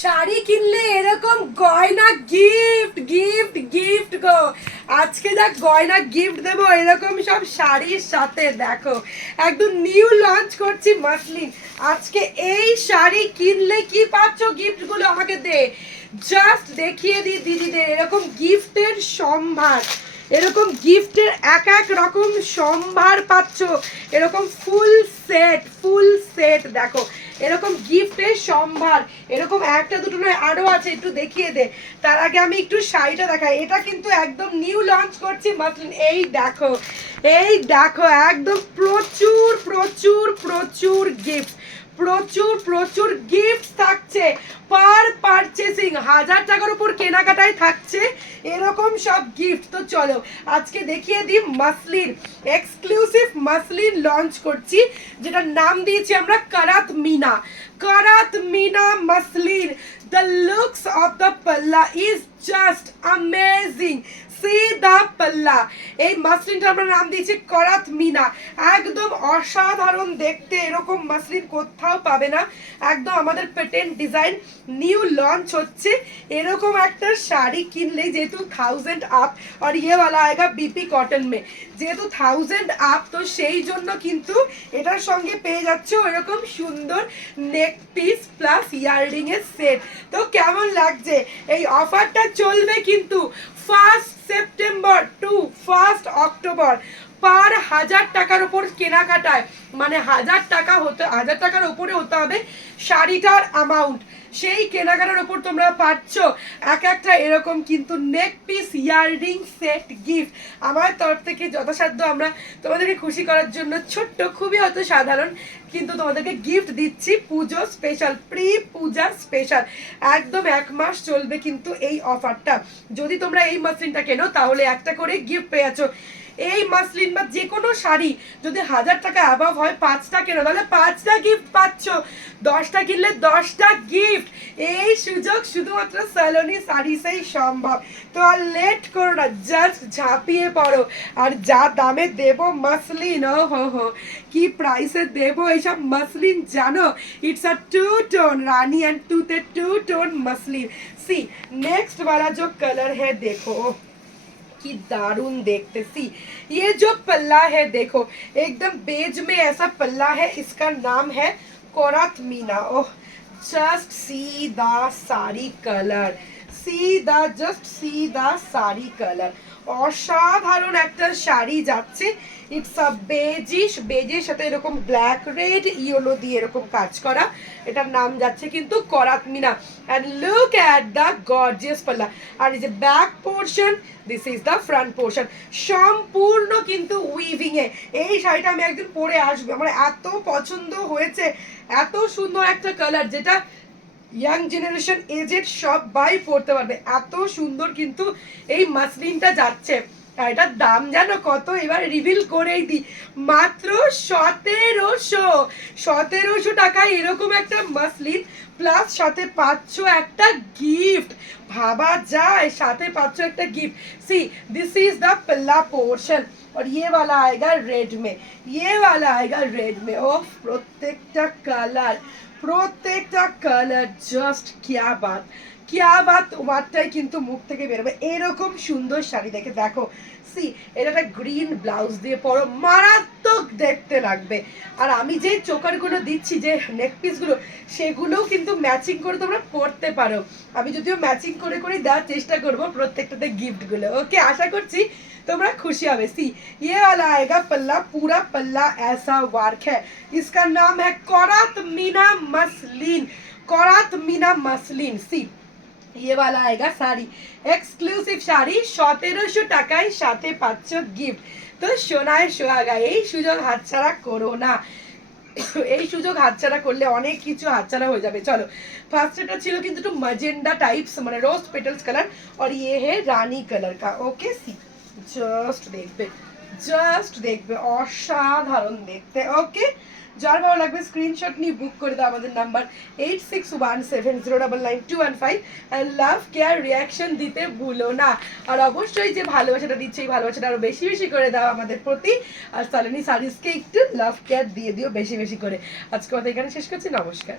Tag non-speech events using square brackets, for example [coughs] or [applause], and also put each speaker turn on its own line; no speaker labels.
শাড়ি কিনলে এরকম গয়না গিফট গিফট গিফট গো। আজকে যা গয়না গিফট দেবো, এরকম সব শাড়ির সাথে, দেখো। একদম নিউ লঞ্চ করছি মাসলিন আজকে এই শাড়ি কিনলে কি পাচ্ছ গিফটগুলো আমাকে দে। জাস্ট দেখিয়ে দিই দিদিদের, এরকম গিফটের সম্ভার। এরকম গিফটের এক এক রকম সম্ভার পাচ্ছ। এরকম ফুল সেট ফুল সেট দেখো। এরকম গিফটের সম্ভার। এরকম একটা দুটো নয় আরও আছে, একটু দেখিয়ে দে। তার আগে আমি একটু শাড়িটা দেখাই। এটা কিন্তু একদম নিউ লঞ্চ করছি মাসলিন। এই দেখো এই দেখো, একদম প্রচুর প্রচুর প্রচুর গিফট প্রচুর প্রচুর গিফট থাকছে। পার পারচেসিং হাজার টাকার উপর কেনাকাটায় থাকছে। এরকম সব গিফট তো চলো, আজকে দেখিয়ে দিই মাসলিন। এক্সক্লুসিভ মাসলিন লঞ্চ করছি, যেটার নাম দিয়েছি আমরা Karat Meena. Karat Meena muslin the looks of the pallu is just amazing সিদা pallu. এই মাসলিনটা আমরা নাম দিয়েছি করাত মিনা। একদম অসাধারণ দেখতে, এরকম মাসলিন কোথাও পাবে না। একদম আমাদের পেটেন্ট ডিজাইন নিউ লঞ্চ হচ্ছে। এরকম একটা শাড়ি কিনলে যেহেতু থাউজেন্ড আপ আর ইয়ে वाला আয়েগা বিপি কটন মে। যেহেতু থাউজেন্ড আপ তো সেই জন্য কিন্তু এটার সঙ্গে পেয়ে যাচ্ছে এরকম সুন্দর neck piece plus earring set তো কেমন লাগছে? এই অফারটা চলবে কিন্তু ফার্স্ট ফার্স্ট অক্টোবর। পার হাজার টাকার ওপর কেনাকাটায়। মানে হাজার টাকা হতে, হাজার টাকার ওপরে হতে হবে শাড়িটার অ্যামাউন্ট সেই কেনাকাটার ওপর তোমরা পাচ্ছ এক একটা এরকম কিন্তু neck piece earring set gift আমার তরফ থেকে যথাসাধ্য আমরা তোমাদেরকে খুশি করার জন্য ছোট্ট, খুবই হয়তো সাধারণ কিন্তু তোমাদেরকে গিফট দিচ্ছি পুজো স্পেশাল প্রি পূজা স্পেশাল একদম এক মাস চলবে কিন্তু এই অফারটা যদি তোমরা এই মাসলিনটা কেনো তাহলে একটা করে গিফট পেয়ে আছো এই মাসলিন বা যে কোনো শাড়ি যদি হাজার টাকা অ্যাবাভ হয় পাঁচটা কেনো তাহলে পাঁচটা গিফট পাচ্ছ দশটা কিনলে দশটা গিফট এই সুযোগ শুধুমাত্র স্যালোনি শাড়িসেই সম্ভব তো আর লেট করো না জাস্ট ঝাঁপিয়ে পড়ো আর যা দামে দেব মাসলিন ও হো হো কি প্রাইসে দেব এইসব মাসলিন জানো it's a to tone Rani and to ते two tone muslin see next वाला जो कलर है देखो की दारुण देखते सी। ये जो पल्ला है, देखो, एकदम बेज में ऐसा पल्ला है, इसका नाम है Korat Meena oh just see the sari colour see the just see the sari colour অসাধারণ একটা শাড়ি যাচ্ছে। ইটস আ বেজিশ বেজের সাথে এরকম ব্ল্যাক রেড ইয়েলো দিয়ে এরকম কাজ করা। এটার নাম যাচ্ছে কিন্তু Karat Meena and look at the gorgeous pallu. আর এই যে back portion this is the front portion সম্পূর্ণ কিন্তু উইভিংয়ে এই শাড়িটা আমি একদিন পরে আসব। আমার এত পছন্দ হয়েছে। এত সুন্দর একটা কালার যেটা ইয়াং জেনারেশন এজেড সবাই পড়তে পারবে এত সুন্দর কিন্তু এই মাসলিনটা যাচ্ছে আর এটার দাম জানো কত এবার রিভিল করেই দিই মাত্র সতেরোশো সতেরোশো টাকায় এরকম একটা মাসলিন প্লাস সাথে পাচ্ছ একটা গিফট ভাবা যায় সাথে পাচ্ছ একটা gift see this is the पल्ला पोर्शन और ये वाला आएगा रेड में ये वाला आएगा रेड में ओ প্রত্যেকটা কালার প্রত্যেকটা কালার জাস্ট কিয়া বাত কিয়া কিন্তু মুখ থেকে বেরোবে। এরকম সুন্দর শাড়ি দেখে দেখো। সি এটা একটা গ্রিন ব্লাউজ দিয়ে পরো। মারাত্মক দেখতে লাগবে আর আমি যে চোকারগুলো দিচ্ছি যে নেক পিসগুলো সেগুলোও কিন্তু ম্যাচিং করে তোমরা পরতে পারো আমি যদিও ম্যাচিং করে করে দেওয়ার চেষ্টা করব প্রত্যেকটাতে গিফটগুলো ওকে আশা করছি তোমরা खुशी হবে सी ये वाला आएगा पल्ला पूरा पल्ला ऐसा वर्क है इसका नाम है कोरात मीना मसलिन कोरात मीना मसलिन सी ये वाला आएगा শাড়ি এক্সক্লুসিভ শাড়ি সতেরোশো টাকায় সাথে পাচ্ছ গিফট তো সোনায় সোহাগা এই সুযোগ হাতছাড়া করো না [coughs] এই সুযোগ হাতছাড়া করলে অনেক কিছু হাতছাড়া হয়ে যাবে চলো ফার্স্ট এটা ছিল কিন্তু একটু মজেন্ডা টাইপস মানে রোজ পেটলস কালার और ये है রানী কালার का ওকে সি জাস্ট দেখবে জাস্ট দেখবে, অসাধারণ দেখতে ওকে যার ভালো লাগবে স্ক্রিনশট নিয়ে বুক করে দাও আমাদের number eight six one seven zero double nine two one five and love care reaction দিতে ভুলো না। আর অবশ্যই যে ভালোবাসাটা দিচ্ছে, এই ভালোবাসাটা আরও বেশি বেশি করে দাও আমাদের প্রতি। আর সালানি সারিসকে একটু লাভ কেয়ার দিয়ে দিও বেশি বেশি করে। আজকে কথা এখানে শেষ করছি, নমস্কার।